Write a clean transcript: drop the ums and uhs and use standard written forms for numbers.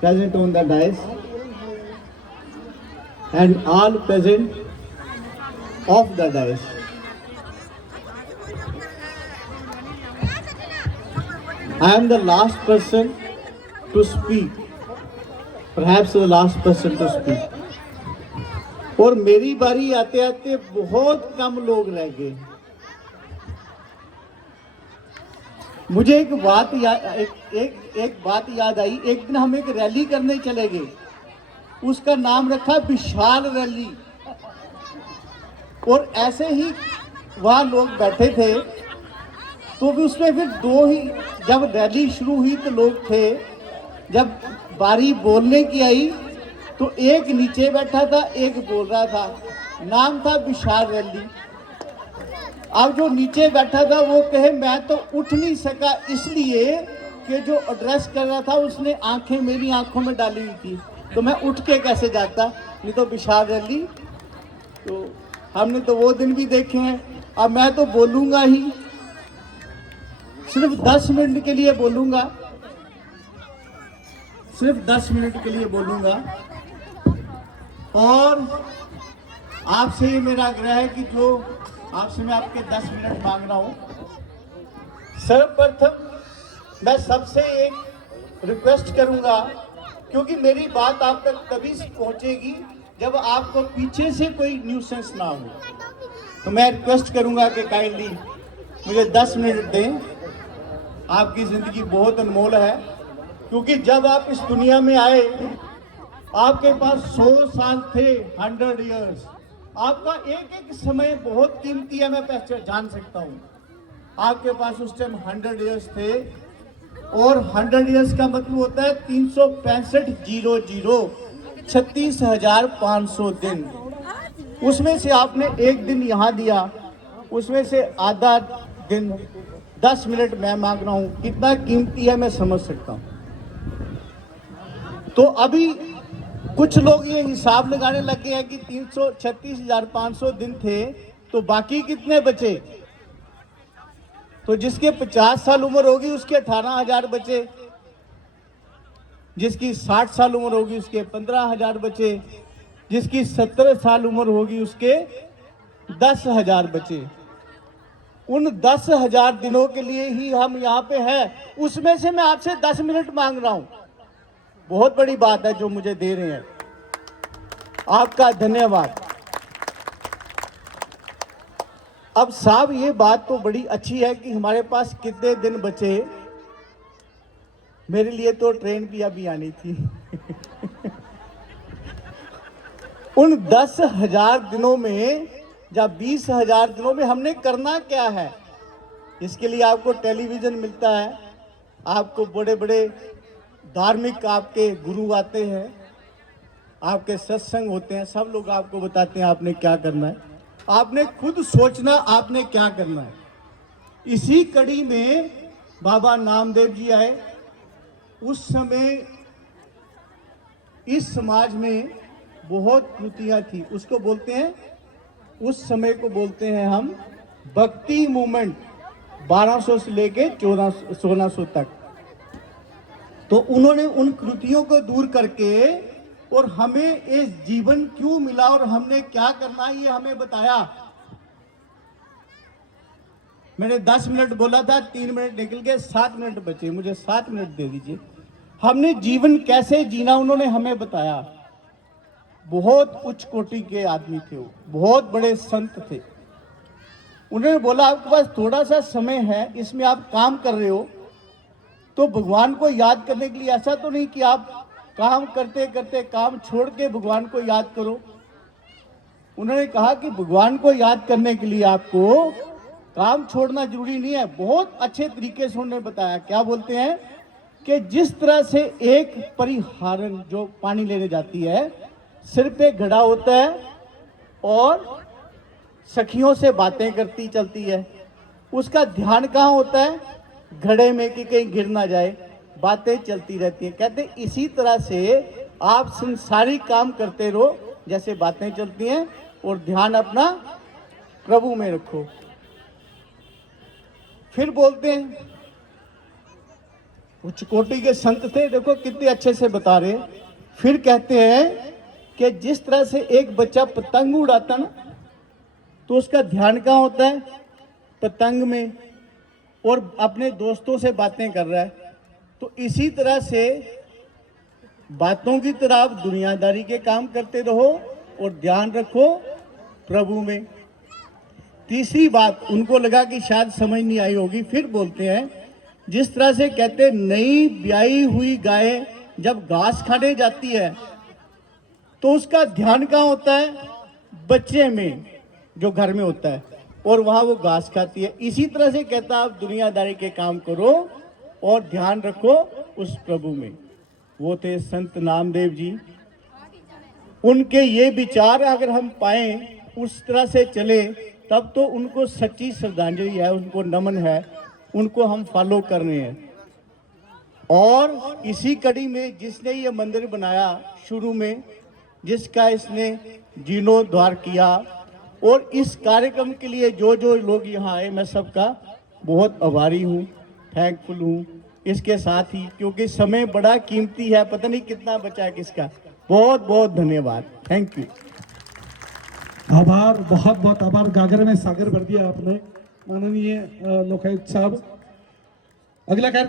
present on the dais and all present of the dais. I am the last person to speak, perhaps the last person to speak. और मेरी बारी आते आते बहुत कम लोग रह गए। मुझे एक बात याद आई। एक दिन हम एक रैली करने चले गए, उसका नाम रखा विशाल रैली। और ऐसे ही वहाँ लोग बैठे थे, तो भी उसमें फिर दो ही, जब रैली शुरू हुई तो लोग थे, जब बारी बोलने की आई तो एक नीचे बैठा था, एक बोल रहा था। नाम था विशाल रैली। अब जो नीचे बैठा था वो कहे मैं तो उठ नहीं सका, इसलिए कि जो एड्रेस कर रहा था उसने आंखें मेरी आंखों में डाली हुई थी, तो मैं उठ के कैसे जाता, नहीं तो विशाल रैली। तो हमने तो वो दिन भी देखे हैं। अब मैं तो बोलूँगा ही, सिर्फ 10 मिनट के लिए बोलूँगा, सिर्फ 10 मिनट के लिए बोलूँगा। और आपसे ये मेरा आग्रह है कि जो आपसे मैं आपके 10 मिनट मांग रहा हूँ। सर्वप्रथम मैं सबसे एक रिक्वेस्ट करूँगा, क्योंकि मेरी बात आप तक तभी पहुँचेगी जब आपको पीछे से कोई न्यूसेंस ना हो। तो मैं रिक्वेस्ट करूँगा कि काइंडली मुझे 10 मिनट दें। आपकी ज़िंदगी बहुत अनमोल है, क्योंकि जब आप इस दुनिया में आए आपके पास 100 साल थे, 100 ईयर्स। आपका एक एक समय बहुत कीमती है, मैं जान सकता हूँ। आपके पास उस टाइम 100 ईयर्स थे, और 100 ईयर्स का मतलब होता है 365 36,500 दिन। उसमें से आपने एक दिन यहाँ दिया, उसमें से आधा दिन 10 मिनट मैं मांग रहा हूँ। कितना कीमती है मैं समझ सकता हूँ। तो अभी कुछ लोग ये हिसाब लगाने लगे हैं कि 336,500 दिन थे, तो बाकी कितने बचे। तो जिसके 50 साल उम्र होगी उसके 18,000 बचे, जिसकी 60 साल उम्र होगी उसके 15,000 बचे, जिसकी 70 साल उम्र होगी उसके 10,000 बचे। उन 10,000 दिनों के लिए ही हम यहाँ पे हैं। उसमें से मैं आपसे 10 मिनट मांग रहा हूँ। बहुत बड़ी बात है जो मुझे दे रहे हैं, आपका धन्यवाद। अब साहब ये बात तो बड़ी अच्छी है कि हमारे पास कितने दिन बचे। मेरे लिए तो ट्रेन भी अभी आनी थी। उन 10,000 दिनों में या 20,000 दिनों में हमने करना क्या है। इसके लिए आपको टेलीविजन मिलता है, आपको बड़े बड़े धार्मिक आपके गुरु आते हैं, आपके सत्संग होते हैं, सब लोग आपको बताते हैं आपने क्या करना है। आपने खुद सोचना आपने क्या करना है। इसी कड़ी में बाबा नामदेव जी आए। उस समय इस समाज में बहुत त्रुटियां थी। उसको बोलते हैं, उस समय को बोलते हैं हम भक्ति मूवमेंट, 1200 से लेके 1600 तक। तो उन्होंने उन कृतियों को दूर करके और हमें ये जीवन क्यों मिला और हमने क्या करना है ये हमें बताया। मैंने 10 मिनट बोला था, 3 मिनट निकल गए, 7 मिनट बचे, मुझे 7 मिनट दे दीजिए। हमने जीवन कैसे जीना उन्होंने हमें बताया। बहुत उच्च कोटि के आदमी थे वो, बहुत बड़े संत थे। उन्होंने बोला आपके पास थोड़ा सा समय है, इसमें आप काम कर रहे हो, तो भगवान को याद करने के लिए ऐसा तो नहीं कि आप काम करते करते काम छोड़ के भगवान को याद करो। उन्होंने कहा कि भगवान को याद करने के लिए आपको काम छोड़ना जरूरी नहीं है। बहुत अच्छे तरीके से उन्होंने बताया। क्या बोलते हैं कि जिस तरह से एक परिहारन जो पानी लेने जाती है, सिर पे घड़ा होता है और सखियों से बातें करती चलती है, उसका ध्यान कहाँ होता है, घड़े में कि कहीं गिर ना जाए, बातें चलती रहती हैं। कहते इसी तरह से आप संसारिक काम करते रहो जैसे बातें चलती हैं, और ध्यान अपना प्रभु में रखो। फिर बोलते हैं उच्च कोटि के संत थे, देखो कितने अच्छे से बता रहे हैं। फिर कहते हैं कि जिस तरह से एक बच्चा पतंग उड़ाता ना, तो उसका ध्यान कहाँ होता है? पतंग में, और अपने दोस्तों से बातें कर रहा है। तो इसी तरह से बातों की तरह आप दुनियादारी के काम करते रहो और ध्यान रखो प्रभु में। तीसरी बात उनको लगा कि शायद समझ नहीं आई होगी, फिर बोलते हैं जिस तरह से कहते हैं नई ब्याई हुई गाय जब घास खाने जाती है तो उसका ध्यान कहाँ होता है? बच्चे में जो घर में होता है, और वहां वो घास खाती है। इसी तरह से कहता है आप दुनियादारी के काम करो और ध्यान रखो उस प्रभु में। वो थे संत नामदेव जी। उनके ये विचार अगर हम पाए, उस तरह से चले, तब तो उनको सच्ची श्रद्धांजलि है, उनको नमन है, उनको हम फॉलो कर रहे हैं। और इसी कड़ी में जिसने ये मंदिर बनाया शुरू में, जिसका इसने जीर्णोद्धार किया, और इस कार्यक्रम के लिए जो जो लोग यहाँ आए, मैं सबका बहुत आभारी हूँ, थैंकफुल हूँ। इसके साथ ही क्योंकि समय बड़ा कीमती है, पता नहीं कितना बचा है किसका। बहुत बहुत धन्यवाद, थैंक यू। आभार, बहुत बहुत आभार। गागर में सागर भर दिया आपने, माननीय लोकायुक्त साहब। अगला कार्यक्रम